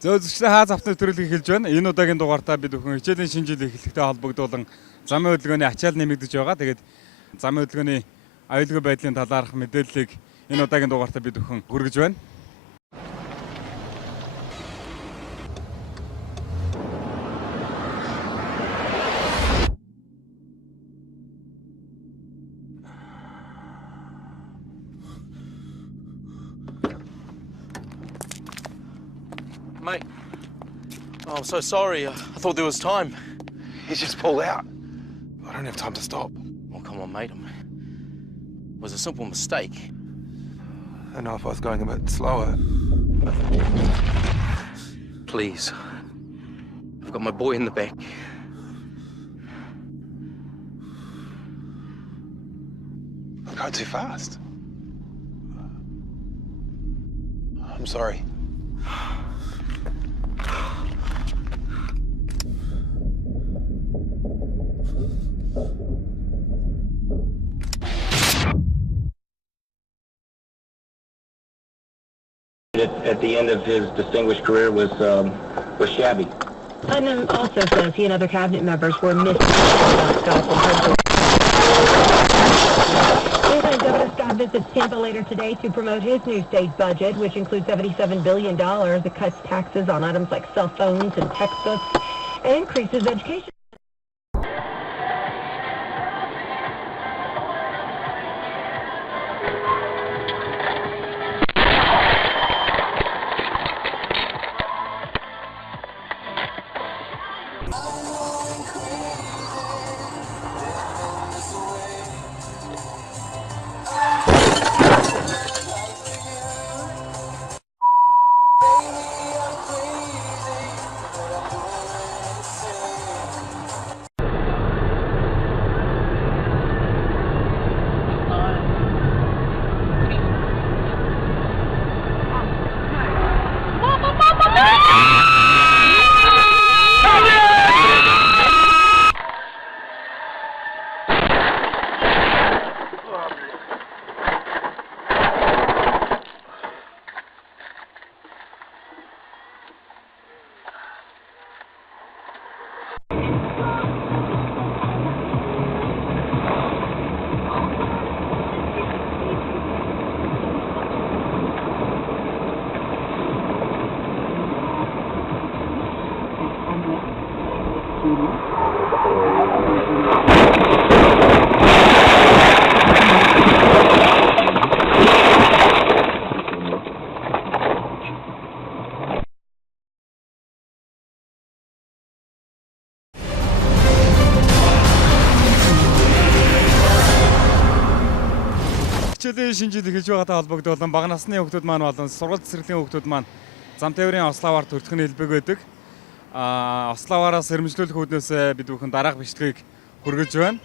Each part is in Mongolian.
Зөөлөгчдөө хааз автны нэвтрүүлгийг хэлж байна. Энэ удаагийн дугаартаа бид бүхэн хичээлийн шинэ жил эхлэхтэй холбогдуулан замын хөдөлгөөний ачаал нэмэгдэж байгаа. Тэгээд замын хөдөлгөөний аюулгүй байдлын талаарх мэдээллийг энэ удаагийн дугаартаа бид бүхэн хүргэж байна. Mate, oh, I'm so sorry. I thought there was time. He's just pulled out. I don't have time to stop. Oh, come on, mate. It was a simple mistake. I know if I was going a bit slower. Please. I've got my boy in the back. I'm going too fast. I'm sorry. At the end of his distinguished career was shabby. Putnam also says he and other cabinet members were missing Scott Governor Scott visits Tampa later today to promote his new state budget, which includes $77 billion. It cuts taxes on items like cell phones and textbooks and increases education. Хичээлийн шинэ жил эхэлж байгаатай холбогдуулан бага насны хүүхдүүд маань болон сургууль цэцэрлэгийн хүүхдүүд маань зам тээврийн ословаар төрөлхөн хэлбэг байдаг. Ословаараас сэрэмжлүүлэх үүднээс бид бүхэн дараах бичлэгийг хүргэж байна.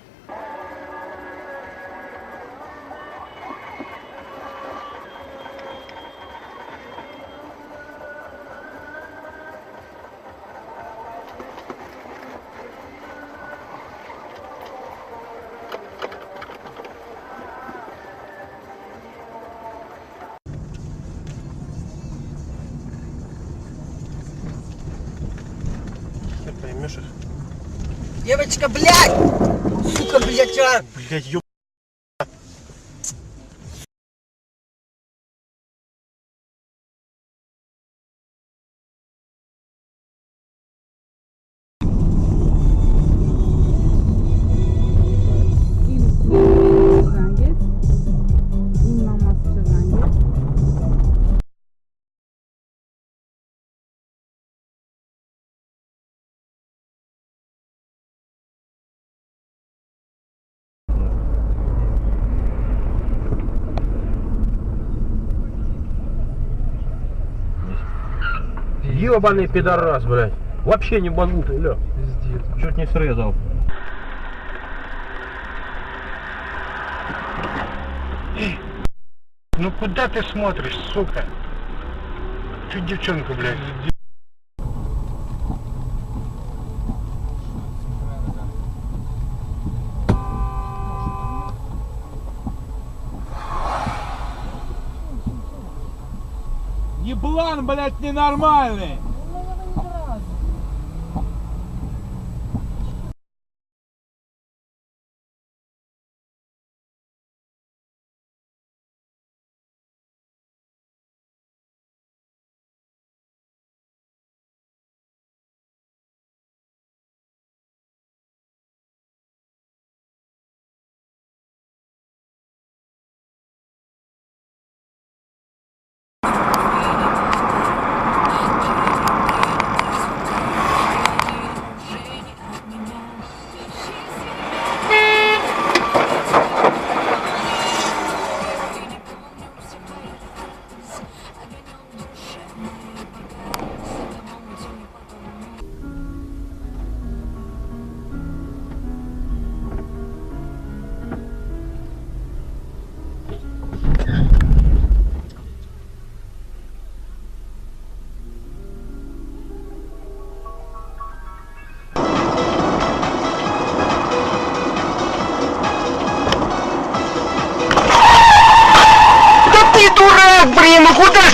Поймешь их? Девочка, блядь! Сука, блядь, а! Блядь, ёб... Ёбаный пидорас, блядь. Вообще не банутый, ля. Пиздец. Чуть не срезал. Ну куда ты смотришь, сука? Чуть девчонку, блядь. Еблан, блядь, ненормальный.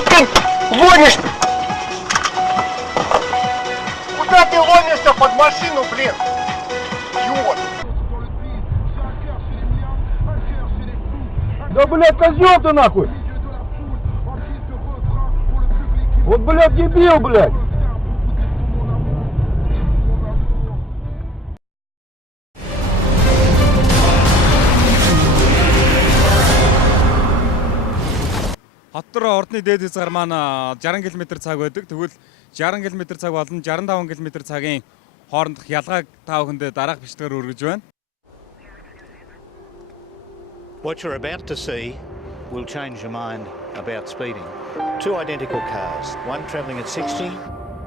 ты гонишь? Куда ты гонишься под машину, блин? Идиот! Да, блядь, козел ты нахуй! Вот, блядь, дебил, блядь! Хот руу ордны дээд хязгаар маань 60 км цаг байдаг. Тэгвэл 60 км цаг болон 65 км цагийн хоорондох ялгааг та бүхэндээ дараах бичлэгээр өргөж байна. What you're about to see will change your mind about speeding. Two identical cars, one travelling at 60,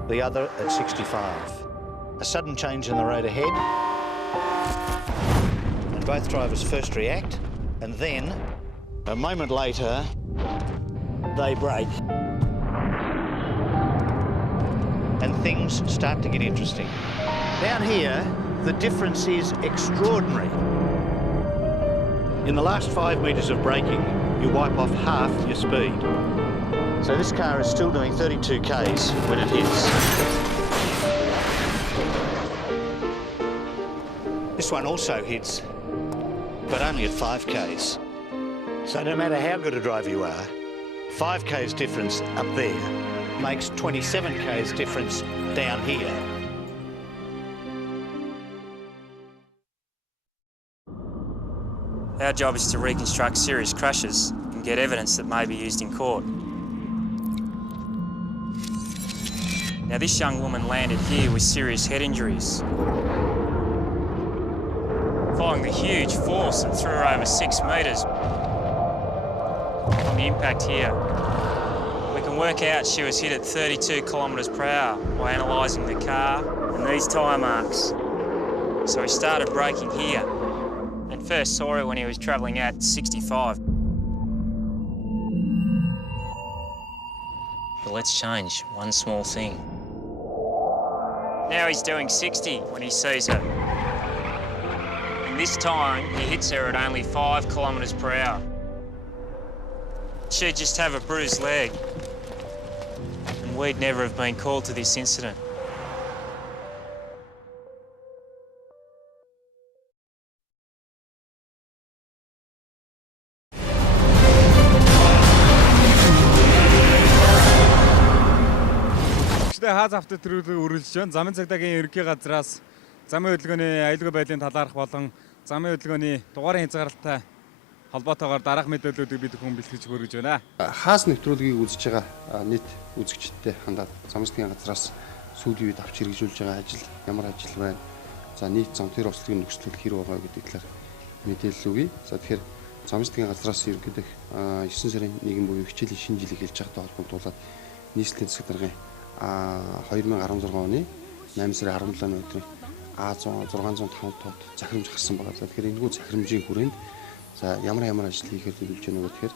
the other at 65. A sudden change in the road ahead, and both drivers first react, and then, a moment later, they brake. And things start to get interesting. Down here, the difference is extraordinary. In the last 5 metres of braking, you wipe off half your speed. So this car is still doing 32 k's when it hits. This one also hits, but only at 5 k's. So no matter how good a driver you are, 5 k's difference up there makes 27 k's difference down here. Our job is to reconstruct serious crashes and get evidence that may be used in court. Now, this young woman landed here with serious head injuries. Following the huge force that threw her over 6 metres on the impact here, we can work out she was hit at 32 kilometres per hour by analysing the car and these tyre marks. So we started braking here. First saw it when he was travelling at 65. But let's change one small thing. Now he's doing 60 when he sees her. And this time he hits her at only 5 kilometres per hour. She'd just have a bruised leg. And we'd never have been called to this incident. Хаз автод төрөлөг үргэлж байна. Замын цагдаагийн ерөнхий газраас замын хөдөлгөөний аюулгүй байдлын талаарх болон замын хөдөлгөөний дугаарын хязгаарлалтай холбоотойгоор дараах мэдээллүүдийг бид бүхэн бэлтгэж хүргэж байна. Хаас нэвтрүүлгийг үзэж байгаа нийт үзэгчдтэй хандаад замын цагдаагийн газраас сүүлийн үед авч хэрэгжүүлж байгаа ажил ямар ажил байна? За нийт зам төр ослын нөхцөл хэрэг байгаа гэдэг талаар мэдээлэл өгье. За тэгэхээр замын цагдаагийн газраас ерөнхийдөө 9 сарын 1 буюу хичээлийн шинэ жилийг хэлж байгаатай холбогдуулаад нийслэлийн засаг даргын 2016 оны 8 сарын 17 өдрийн А605 тоод захирамж гарсан байгаа. За тэгэхээр энэгүй захирамжийн хүрээнд за ямар ажил хийхээр төлөвлөж байна вэ гэхээр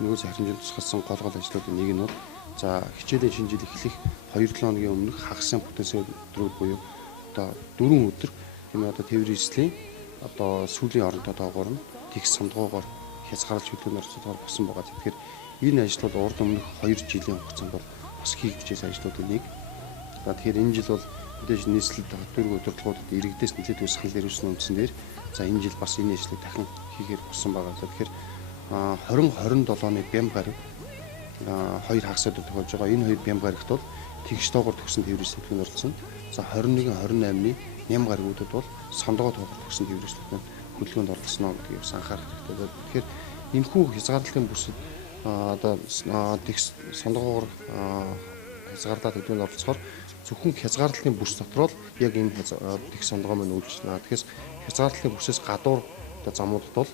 энэгүй захирамжийн тусгалсан гол ажлуудын нэг нь бол за хичээлийн шинэ жил эхлэх 2-7 хоногийн өмнөх хагас потенциал өдрүүд буюу одоо 4 өдөр тийм ээ одоо тээврийн одоо сүүлийн оронтой доогоор нь тэгс сондгоогоор хязгаарлалт хөдөлгөөний орцоор болсон байгаа. Тэгэхээр энэ ажлууд урд өмнөх 2 жилийн хугацаанд бол бас хийгдчихсэн ажлуудын нэг. За тэгэхээр энэ жил бол мэдээж нийслэлд төрөг удирдлагуудад иргэдээс нэлээд өс санал ирүүлсэн үндсэн дээр за энэ жил бас энэ ажлыг дахин хийхээр болсон байгаа. За тэгэхээр 2027 оны бям гараг 2 хагасад тохиолж байгаа. Энэ 2 бям гарагт бол тэгш доогоор төгсөн тээврийн хөдөлгөөнд орсон. За 21-28-ны ням гарагуудад бол сондгоо доогоор төгсөн тээврийн хөдөлгөөнд орсон гэдгийг бас анхаарах хэрэгтэй. Тэгэхээр энэхүү хязгаарлалтын бүсэд одоо тэгс сондгоогоор хязгаарлалт хөдөлгөөнд оролцохоор зөвхөн хязгаарлалтын бүс дотор л яг энэ тэгс сондгоо мань үйлчлэнэ. Тэгэхээр хязгаарлалтын бүсээс гадуур одоо замуудад бол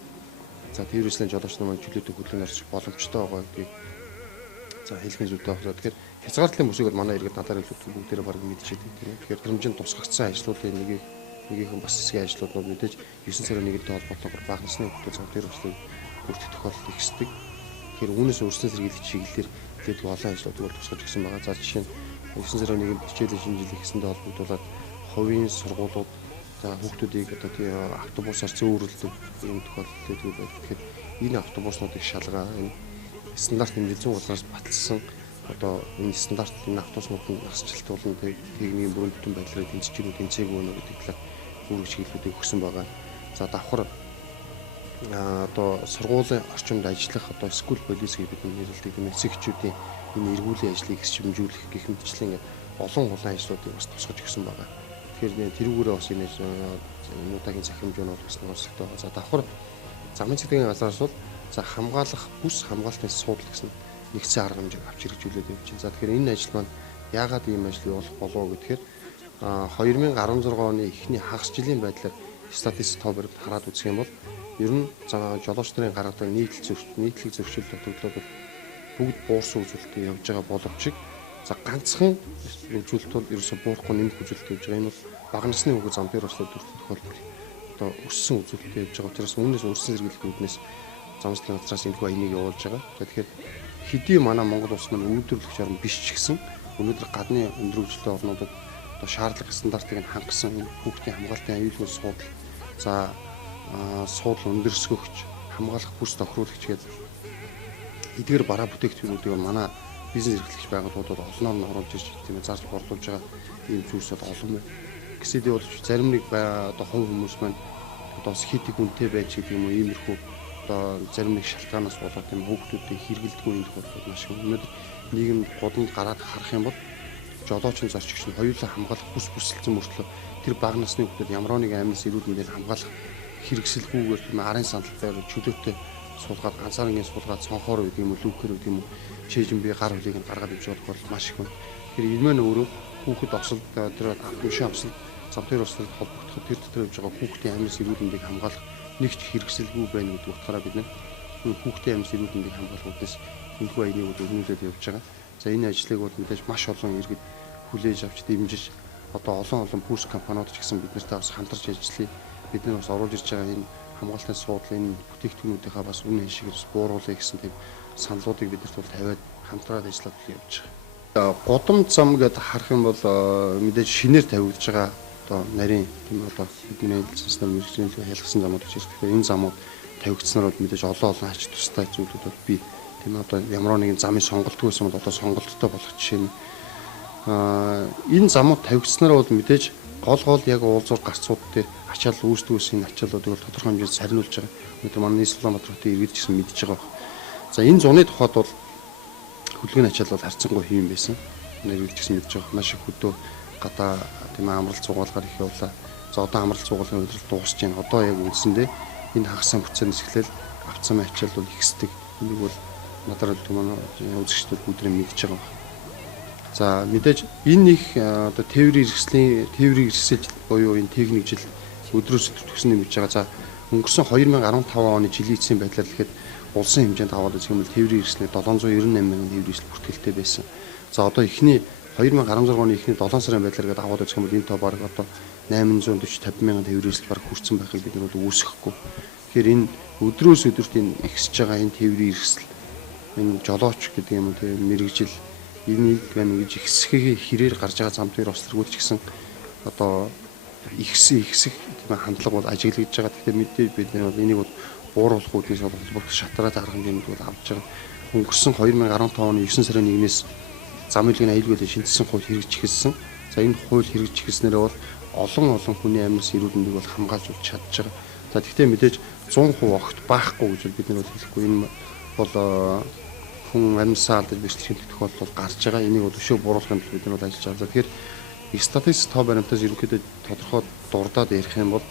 за тээврийн жолооч нар чөлөөтэй хөдөлгөөнд орчих боломжтой байгаа гэдгийг за хэлхэн зүйтэй байна. Тэгэхээр хязгаарлалтын бүсийг бол манай иргэд надаар илүү бүгдээрээ баг мэдчихэдэг тийм. Тэгэхээр хэмжээнд тусгагдсан ажлуудын нэгийнхэн бас хэсгийн ажлууд мэдээж 9 сарын 1-ний холбоотойгоор бага насны хүмүүс зам дээр ослыг бүрдэх тохиолдол ихсдэг. Тэгэхээр үүнээс өөрснөө сэргийлэх чиглэлээр тэгээд олон ажлууд бол тусгаж гисэн байгаа. За жишээ нь 9 сарын 1-нд хичээлийн шинэ жилийн хэсэндээ холбогдуулаад хувийн сургуулиуд за хүүхдүүдийг одоо тийм автобусаар зөөвөрлөдөг юм тохиолдол байдаг. Тэгэхээр энэ автобуснуудыг шалгаа энэ стандарт хэмжээ 100%-аас баталсан одоо энэ стандарт энэ автобусуудын насжилт болон техникийн бүрэн бүтэн байдлаар тэнцвэрүүд тэнцээгүй байна гэдэг талаар үүрэг чиглэлүүдийг өгсөн байгаа. За давхар одоо сургуулийн орчинд ажиллах одоо скул полис гэдэг бидний нэрлэдэг эцэгчүүдийн энэ эргүүлийн ажлыг хэмжүүлэх гэх мэтчлэн олон ажлуудыг бас тусгаж өгсөн байгаа. Тэгэхээр тэрүүгээрээ бас энэ удаагийн захимжууд бас нөөцтэй. За давхар замын цэцгийн газраас бол за хамгаалах бүс хамгаалтын суудлал гэсэн нэгдсэн арга хэмжээг авч хэрэгжүүлээд явж байна. За тэгэхээр энэ ажил маань яагаад ийм ажил явуулах болов гэхээр 2016 оны эхний хагас жилийн байдлаар статистик тоо баримт хараад үзэх юм бол ер нь жолооч нарын гаргадаг нийтлэг зөрчил тогтворлууд бүгд буурсан үзүүлэлтэд явж байгаа боловч за ганцхан үзүүлэлт бол ерөөсө буурахгүй нэмэх үзүүлэлт явж байгаа. Энэ бол бага насны хүүхэд зам дээр ослоо дөрвөн тохиолдол одоо өссөн үзүүлэлт явж байгаа учраас үүнээс өрсөн зэрэглэлүүднээс замцлын газраас энэхүү энийг явуулж байгаа. За тэгэхээр хэдий манай Монгол улс маань үйлдвэрлэгч орн биш ч гэсэн өнөөдөр гадны өндөр хөгжилтэй орнуудад одоо шаардлага стандартыг нь хангасан энэ хүүхдийн хамгаалтын аюулгүй суудал за суудлал өндөрсгөгч хамгаалах бүс тохируулагч гэдэг эдгээр бараа бүтээгдэхүүнүүдийг манай бизнес эрхлэгч байгууллагууд олноор нь оруулж ирж тийм ээ зарлах борлуулж байгаа ийм зүйлсүүд олон байна. Гэсэдээ бол зарим нэг одоо хувь хүмүүс маань одоо хит их үнэтэй байж гэдэг юм уу иймэрхүү одоо зарим нэг шалтгаанаас болоод тийм хүүхдүүдийг хэрэгэлдэггүй энэ тохиолдол маш их. Өнөөдөр нийгэм годонд гараад харах юм бол жолоочны зорчигч нь хоёулаа хамгаалах бүс бүсэлцэн мөртлөө тэр бага насны хүүхдүүд ямар нэг амьд эрүүл мэндийг хамгаалах хэрэгсэлгүйгээр тийм арын сандалтаар чөлөөтэй суулгаад ганцаарнгийн суулгаад цонхоор үгүй юм уу лүүкээр үгүй юм уу чэйжин би гар хөлийг нь гаргаад ивж болох бол маш их байна. Тэгэхээр энэ маань өөрөө хүүхэд осол тэр амшин осол зам дээр ослыг холбогдоход тэр дотор явж байгаа хүүхдийн амьд эрүүл мэндийг хамгаалах нэг ч хэрэгсэлгүй байна гэдэг утгаараа бид нэ хүүхдийн амьд эрүүл мэндийг хамгаалах үүднээс энэхүү аяныг өрнүүлээд явж байгаа. За энэ ажлыг бол мэдээж маш олон иргэд хүлээж авч дэмжиж одоо олон бүс компаниуд ч гэсэн бид нартай бас хамтарч ажиллая. Бид нар бас оруулж ирж байгаа энэ хамгаалтын суудлын бүтээгдэхүүнүүдийнхаа бас үнэ шиг бууруулъя гэсэн тийм саналуудыг бид нарт бол тавиад хамтраад ажиллаад явж байгаа. Годом зам гэдээ харах юм бол мэдээж шинээр тавигдж байгаа одоо нарийн тийм одоо бидний хэлсэн мэрэгжлийн ялгсан замууд гэж байна. Тэгэхээр энэ замууд тавигдсанаар бол мэдээж олон ач тустай зүйлүүд бол би тийм одоо ямар нэгэн замын сонголтгүй байсан бол одоо сонголттой болох жишээ нь энэ замууд тавигдсанаар бол мэдээж гол яг уулзуур гарцууд дээр ачаал үүсдгээс энэ ачаалуудыг бол тодорхой хэмжээнд сарниулж байгаа. Өнөөдөр манай нийслэл Улаанбаатар хотын иргэд ч гэсэн мэдж байгаа. За энэ зуны тухайд бол хүлгийн ачаал бол харьцангуй хэвэн байсан. Иргэд ч гэсэн мэдж байгаа. Маш их хөдөө гадаа тийм амралт цугаалгаар их явлаа. За одоо амралт цугаалгын үйлдэл дуусч байна. Одоо яг үндсэндээ энэ хагас бүцэнээс эхлээл авцсан ачаал бол ихсдэг. Энийг бол надад л манай үзэгчдүүд бүгд мэдж байгаа. За мэдээж энэ их одоо тээврийн эрсэлж буюу энэ техник жил өдрөөс төгсөн нэмж байгаа. За өнгөрсөн 2015 оны жилийн эцсийн байдлаар гэхэд улсын хэмжээнд аваад үзэх юм бол тээврийн эрсэлний 798 мянган тээврийн эрсэл бүртгэлтэй байсан. За одоо эхний 2016 оны эхний 7 сарын байдлаар гээд аваад үзэх юм бол энэ тоо бараг одоо 840 50 мянган тээврийн эрсэл бараг хүрсэн байхыг бид нар үүсэхгүй. Тэгэхээр энэ өдрөөс өдөрт энэ ихсэж байгаа энэ тээврийн эрсэл энэ жолооч гэдэг юм уу тийм мэрэгжил энийг байна гэж ихсэхээ хэрээр гарч байгаа зам дээр ослргууд ч гэсэн одоо ихсэх тийм хандлага бол ажиглагдж байгаа. Тэгэхээр мэдээ бид нар энийг бол бууруулах үүднээс холбогдох шатраад арга хэмжээнд бол авч байгаа. Өнгөрсөн 2015 оны 9 сарын 1-ээс зам үйлгийн аюулгүй шинжилсэн хууль хэрэгжиж эхэлсэн. За энэ хууль хэрэгжиж эхэлснээр бол олон хүний амьд эрүүл мэндийг бол хамгаалж чадж байгаа. За тэгвэл мэдээж 100% огт баахгүй гэж бид нар хэлэхгүй. Энэ бол хүн амьсаа алдаж бэрхшээлтэй тохиолдол гарч байгаа. Энийг бол өшөө бууруулахын тулд бид нар бол ажиллаж байгаа. Тэгэхээр статистик тоо баримтаас ерөнхийдөө тодорхой дурдаад ярих юм бол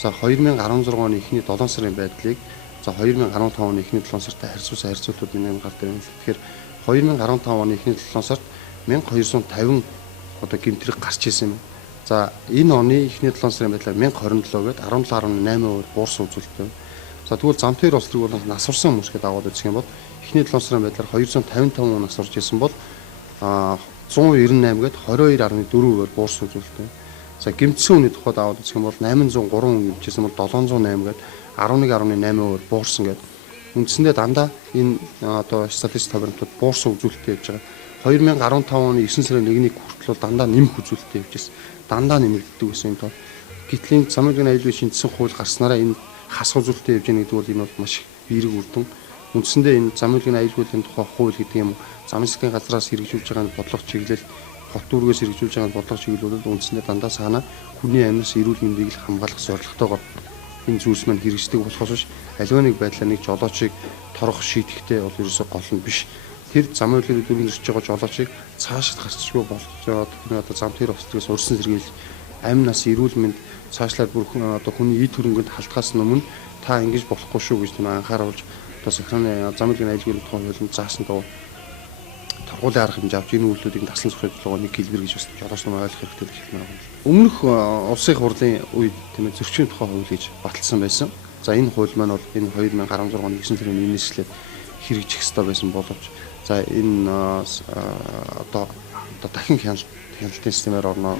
за 2016 оны эхний 7 сарын байдлыг за 2015 оны эхний 7 сартай харьцуултууд энэ гарт ирнэ. Тэгэхээр 2015 оны эхний 7 сард 1250 одоо гэмтрэг гарч ирсэн юм. За энэ оны эхний 7 сарын байдлаар 1027 гээд 17.8% буурсан үзүүлэлттэй. За тэгвэл зам дээр ослыг бол насварсан хүмүүс гэдээ аваад үзэх юм бол эхний 7 сарын байдлаар 255 хүн насварч ирсэн бол 198 гээд 22.4%-аар буурсан үзүүлэлттэй. За гэмтсэн хүний тухайд аваад үзэх юм бол 803 хүн гэмтсэн бол 708 гээд 11.8%-аар буурсан гэдэг. Үндсэндээ дандаа энэ одоо статистик тавирантууд буурсан үзүүлэлттэй явж байгаа. 2015 оны 9 сарын 1-ний хүртэл дандаа нэмэх үзүүлэлттэй явж байсан. Дандаа нэмэгддэг гэсэн юм тоо. Гэтэл замын аюулгүй шинжилсэн хууль гарснараа энэ хас үзүүлэлттэй явж байгаа гэдэг бол энэ бол маш их биерэг үр дүн. үндсэндээ энэ зам үйлгийн аюулгүйлийн тухай хууль гэдэг юм уу, замын засгийн газраас хэрэгжүүлж байгаа бодлого чиглэл, хот дүүргээс хэрэгжүүлж байгаа бодлого чиглэлүүд үндсэндээ дандаа саана хүний амьнаас эрүүл мэндийг л хамгаалах зорилготойгоор энэ зүйлс маань хэрэгждэг болохоос биш аливаа нэг байдлаар нэг жолоочийг торох шийдэхтэй бол ерөөсөө гол нь биш. Тэр зам үйлгийн дүрмийн ирж байгаа жолоочийг цаашид гарчгүй болгож одоо зам тэр ослоос урьсан сэргийлж амьнаас эрүүл мэнд цаашлаад бүр одоо хүний эд хөрөнгөнд халтгаас өмнө та ингэж болохгүй шүү гэж тийм анхааруулж одоо сахраны зам үйлгийн аюулгүй тухай хуулинд заасан доо торгуулийн арга хэмжээ авч энэ үйлдэлүүдийг таслан сурах нэг хэлбэр гэж бас жолооч нар ойлгох хэрэгтэй гэж хэлмээр байна. Өмнөх улсын хурлын үед тийм ээ зөрчлийн тухай хууль гэж баталсан байсан. За энэ хууль маань бол энэ 2016 оны 9 сарын 1-ээс эхлээд хэрэгжих ёстой байсан боловч за энэ одоо дахин хяналтын системээр орно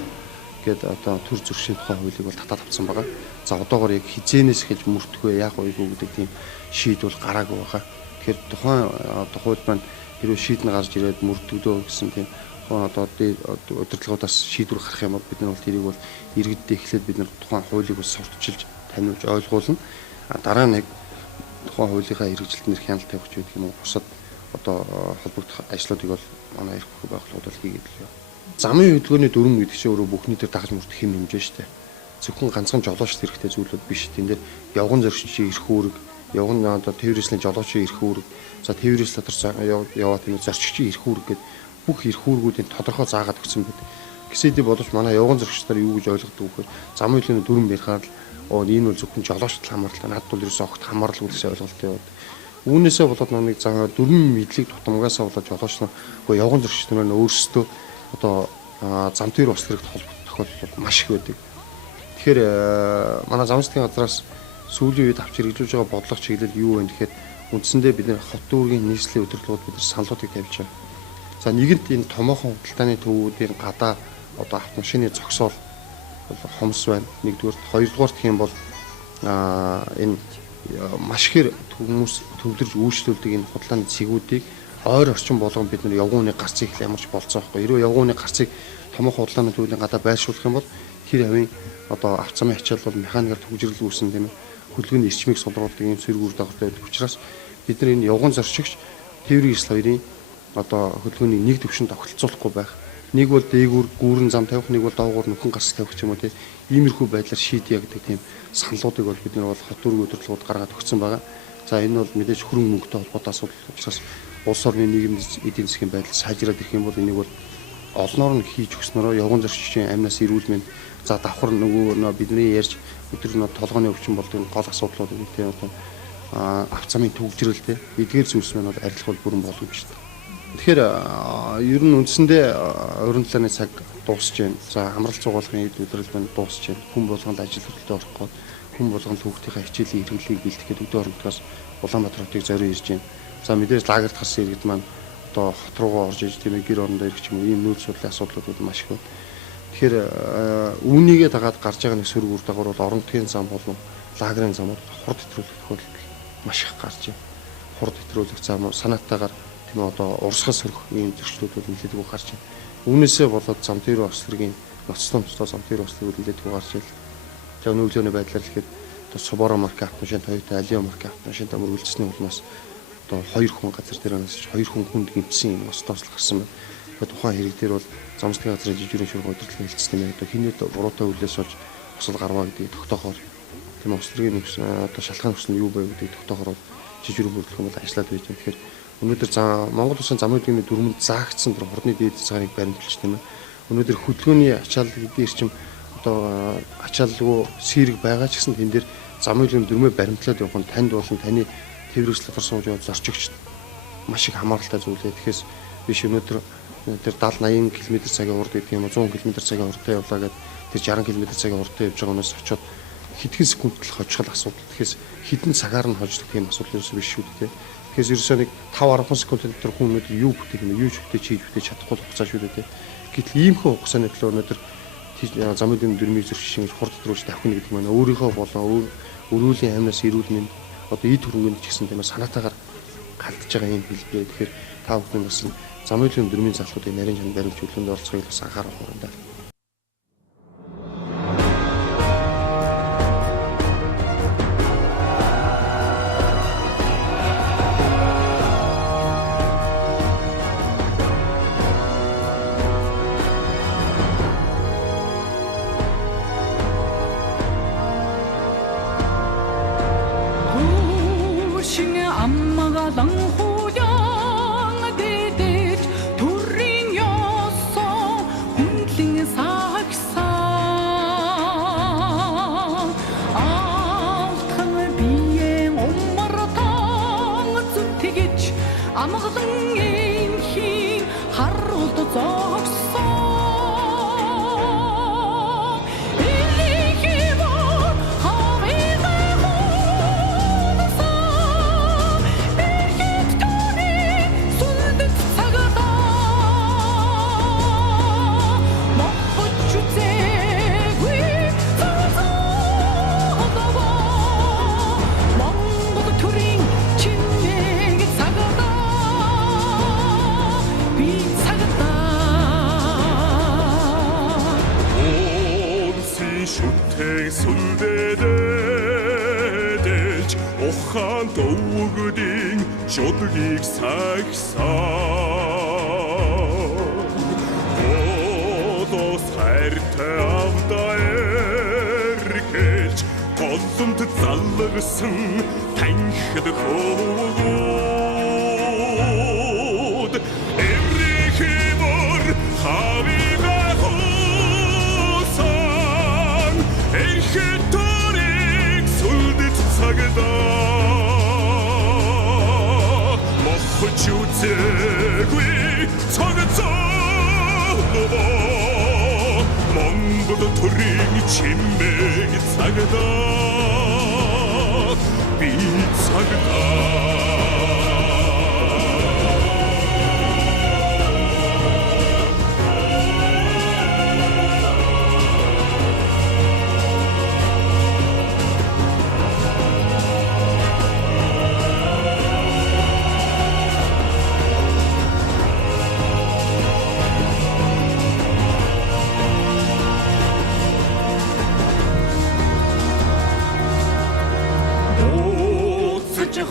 гээд одоо төр зөрчлийн тухай хуулийг бол татаад авсан байгаа. За одоогоор яг хизээнээс эхэлж мөрдөх вэ, яах вэ гэдэг тийм шийдвэр гараагүй байгаа. Тэгэхээр тухайн хууль маань хэрвээ шийдэн гарч ирээд мөрдөгдөө гэсэн тийм одоо удирдлагуудаас шийдвэр гарах юм бол бид нар бол тэрийг бол иргэддээ эхлээд бид нар тухайн хуулийг бас сурталчилж таниулж ойлгуулна. Дараа нь тухайн хуулийнхаа хэрэгжилтнэр хяналт тавих гэдэг юм уу бусад одоо холбогдох ажлуудыг бол манай эрх хөх байгууллагууд бол хийгээд л яваа. Замын хөдөлгөөний дүрм гэдэг чинь өөрөө бүхний төр дагаж мөрдөх юм хэмжээ шүү дээ. Зөвхөн ганцхан жолоочд хэрэгтэй зүйлүүд биш. Тэн дээр явган зөрчлийн эрх үүрэг, явган одоо тээврээслийн жолоочийн эрх үүрэг, за тээврээс дотор яваа тийм зорчигчийн эрх үүрэг гэдэг бүх эрх үүргүүдийн тодорхой заагаад өгсөн байдаг. Гэсэдий боловч манай явган зөрчилтөөр юу гэж ойлгодог вэ гэхээр замын хөдөлгөөний дүрм ярихаар л энэ бол зөвхөн жолоочд хамаарлаа. Над бол ерөөсөө огт хамаарал үлсээ ойлголттой яваад. Үүнээсээ болоод нэг дүрмийн мэдлэг тутамгаасаа болоод жолооч нар явган зөрчилтөөр нь өөрсдөө одоо зам дээр ус хэрэгт холбогдох тохиолдол маш их байдаг. Тэгэхээр манай зам засгийн газраас сүүлийн үед авч хэрэгжүүлж байгаа бодлого чиглэл юу вэ гэхээр үндсэндээ бид нэр хот дүүргийн нийслэлийн удирдлагууд бид нар саналуудыг тавьж байгаа. За нэгэнт энэ томоохон худалдааны төвүүдийн гадаа одоо автомашины зогсоол хомс байна. Нэгдүгээр, хоёрдугаар гэх юм бол энэ маш ихээр хүмүүс төвлөрж үйлчлүүлдэг энэ худалдааны цэгүүдийг ойр орчин болгон бид нар явгууны гарцыг их ямарч болцоо байхгүй. Хэрвээ явгууны гарцыг томоохон худалдааны төвийн гадаа байршуулах юм бол тэр хавийн одоо авто замын ачаал бол механикаар төгжрөл үүсэн тийм ээ. Хөдөлгөөний эрчмийг сулруулдаг юм сөрөг үр дагавартай байдаг учраас бид нар энэ явган зорчигч тээврийн эсл хоёрын одоо хөдөлгөөнийг нэг төвшөнд тогтолцоолохгүй байх. Нэг бол дээгүүр гүүрэн зам тавих, нэг бол доогуур нөхөн гарц тавих ч юм уу тийм. Иймэрхүү байдлаар шийдье гэдэг тийм саналуудыг бол бид нар бол хот дүүргийн удирдлагууд гаргаад өгсөн байгаа. За энэ бол мэдээж хөрөнгө мөнгөтэй холбоотой асуудал учраас улс орны нийгмийн эдийн засгийн байдал сайжраад ирэх юм бол энийг бол олноор нь хийж өгснөрөө явган зорчигчийн амнаас эрүүл мэнд за давхар нөгөө бидний ярьж өдөр нь толгойн өвчин болдог гол асуудлууд гэдэг тийм одоо авто замын төгжрэлтэй эдгээр зүйлс маань бол арилах бол бүрэн боломжтой. Тэгэхээр ер нь үндсэндээ уран талааны цаг дуусж байна. За хамрал цугуулгын эд өдрөл маань дуусж байна. Хүн болгонд ажил хөдөлтөд орох гээд хүн болгонд хүүхдийнхээ хичээлийн хэрэглэгийг бэлтгэхэд өдөр орнотоос Улаанбаатар хотыг зориулж ирж байна. За мэдээж лагерт гарсан иргэд маань одоо хот руугаа орж иж тийм ээ гэр орондоо ирэх юм уу ийм нүүр судлалын асуудлууд маш их байна. Тэгэхээр үүнийгээ дагаад гарч байгаа нэг сөрөг үр дагавар бол орон нутгийн зам болон лагерын замууд хурд хэтрүүлэх тохиолдол маш их гарч байна. Хурд хэтрүүлэх зам санаатаагаар тийм ээ одоо урсгал сөрөх ийм зөрчлүүд бол нэлээдгүй гарч байна. Үүнээсээ болоод зам дээр ослогийн ноцломжтой зам дээр ослог нэлээдгүй гарч байна. За өнөөгийн байдлаар хэлэхэд одоо Subaru маркийн автомашин, Toyota Alio маркийн автомашинтай мөргөлдсөний улмаас одоо 2 хүн газар дээр анаас 2 хүн хүнд гимтсэн юм остоослол гарсан байна. Тэгээд тухайн хэрэг дээр бол зам засгийн газрын жижигхэн шуурга удирдлага хэлцсэн юм. Одоо хинээд буруутай үйлээс болж осол гарваа гэдгийг тогтоохоор тийм ослогийн одоо шалтгаан өгсөн юу байв гэдгийг тогтоохоор жижигхэн бүрдэх юм бол ажиллаад байж байна. Тэгэхээр өнөөдөр Монгол Улсын зам үйлдвэрийн дүрмэнд заагдсан тэр хурдны дээд цагаарыг баримталж тийм ээ. Өнөөдөр хөдөлгөөний ачаал гэдэг ирчим одоо ачаалгүй сэрэг байгаа ч гэсэн тэн дээр зам үйлдвэрийн дүрмээ баримтлаад явах нь танд болон таны тээврээс латар сууж яваад зорчигч маш их хамааралтай зүйлээ. Тэгэхээр биш өнөөдөр тэр 70-80 км/цагийн хурд гэдэг юм уу 100 км/цагийн хурдтай явлаа гэдэг тэр 60 км/цагийн хурдтай явж байгаа хүнээс очиод хэдхэн секундэд л хожих асуудал. Тэгэхээр хэдэн цагаар нь хождог тийм асуудал ерөөсөө биш шүү дээ. Тэгэхээр ерөөсөө нэг 5-10 секунд дотор хүн өнөөдөр юу бүтээх юм, юу бүтээж хийж бүтээж чадахгүй хугацаа шүү дээ. Гэтэл иймхэн хугацааны төлөө өнөөдөр зам үйлдвэрийн дүрмийг зөрчиж хурд төрүүлж тавих нь гэдэг маань өөрийнхөө болон өрөөлийн амнаас эрүүл мэнд одоо эд хөрөнгөнд ч гэсэн тийм санаатаагаар халтж байгаа юм хэлбэрээ. Тэгэхээр та бүхэн бас зам үйлдвэрийн дүрмийн залхуудыг нарийн чанд баримт хөдөлгөөнд оролцохыг бас анхаарах хэрэгтэй. сүлдээд ухаан дөвгдийн шудлыг сагсан Одос хайртай авдаа эргэлж голомт залгсан танхид хөвгүүд эрхимөр хавига хусан эрхэтөрийг сүлдэт цагдаа мохч үзээгүй цагцаа Монгол төрийн чимээг цагдаа би цагдаа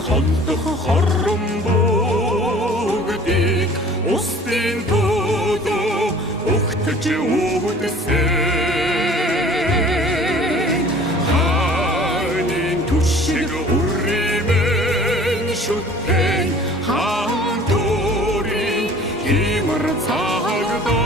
холдох хорон бүгдийг устын додоо өгтөж үүдсэн хаанын түшиг үрэмэн шүтэн хаан дөрийн химэр цагдаа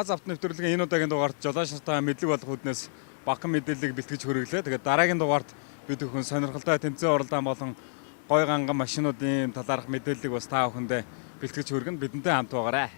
Хаз авто нэвтрүүлгийн энэ удаагийн дугаарт жолооч нартай мэдлэг болох үүднээс багахан мэдээллийг бэлтгэж хүргэлээ. Тэгээд дараагийн дугаарт бид бүхэн сонирхолтой тэмцээн оролдоон болон гой ганган машинуудын талаарх мэдээллийг бас та бүхэндээ бэлтгэж хүргэнэ. Бидэнтэй хамт байгаарай.